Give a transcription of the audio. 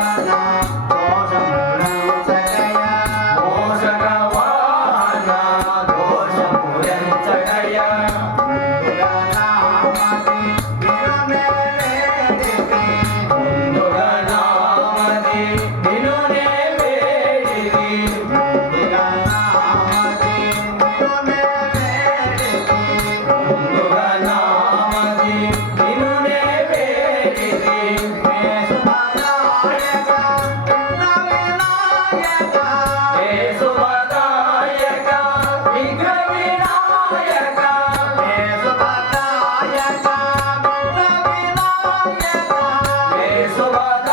మూషక Abençoada